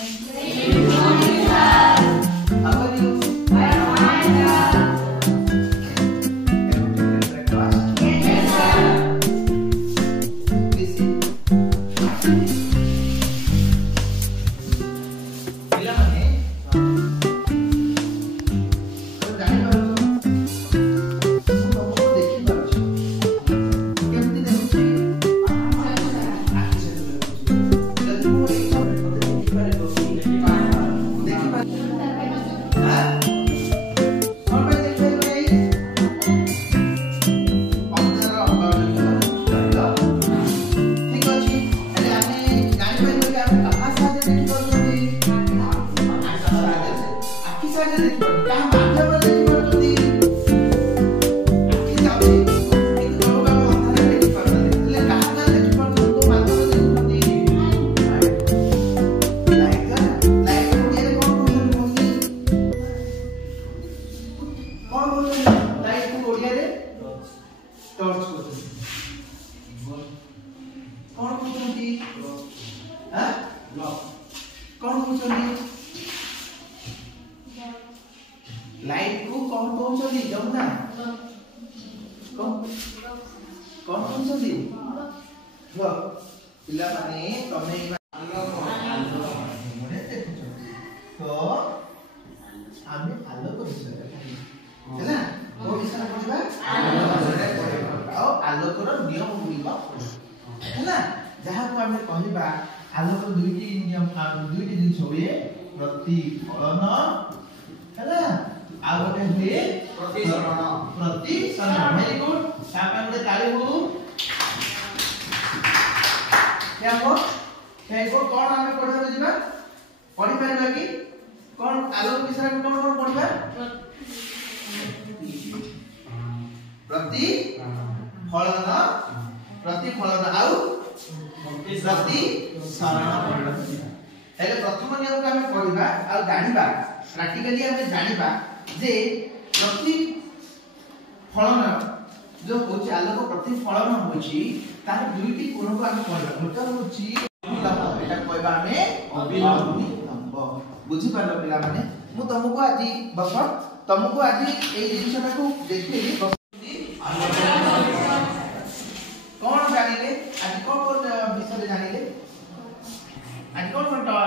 How are you? Light को कौन पहुंचली जमुना कौन कौन पहुंचली पिला माने तमे तो आमे आलोक विषय हैला को विषय पढिबा आलोक आलोकर नियम गुलिबा हैला जहा को आमे कहबा आलोक दुईटी नियम दुईटी दिन होए प्रतिफलन हैला आगोटे हुए प्रतिसरण वेरी गुड सापा गुडे ताली हो क्या हो फेको कोन हमें पढिबा जिबा पढि परबा कि कोन आलोक विषय कोन कोन पढिबा प्रतिफलन आउ प्रतिसरण हेले प्रथम नियम को हमें पढिबा आ जानिबा प्रैक्टिकली हमें जानिबा जे प्रतिफलन जो होची आलोक प्रतिफलन होची तार दुईटी कोण को हमें पढिबा गोटा होची अभिलंब एटा कहबा हमें अभिलंब बुझी पालो पिला माने मु तुमको आज बफर तुमको आज ए जिनिसटा को देखिली कौन जानिले आज कोन विषय जानिले आज कोन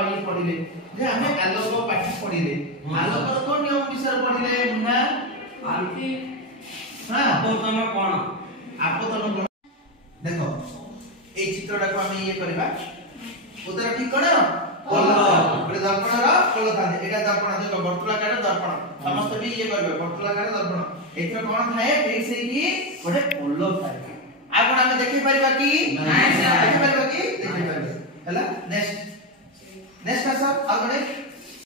ये पढिले जे हमें आलोक पाठ पढिले आलोक कोन नियम विषय पढिले मुन्ना आंटी हां आपतन कोन आपतन कोन देखो ए चित्रटा को हमें ये करबा उत्तर ठीक कोन बोले दर्पण रा कोल था एटा दर्पण देखो वर्तुलाकार दर्पण समस्त भी ये करबे वर्तुलाकार दर्पण एथरा कोन थाए ठीक से कि गोटे पोल थाए आ कोन हमें देखि परबा कि नहीं देखि परबा कि देखि परबे हला नेक्स्ट नेक्स्ट सर आ गोटे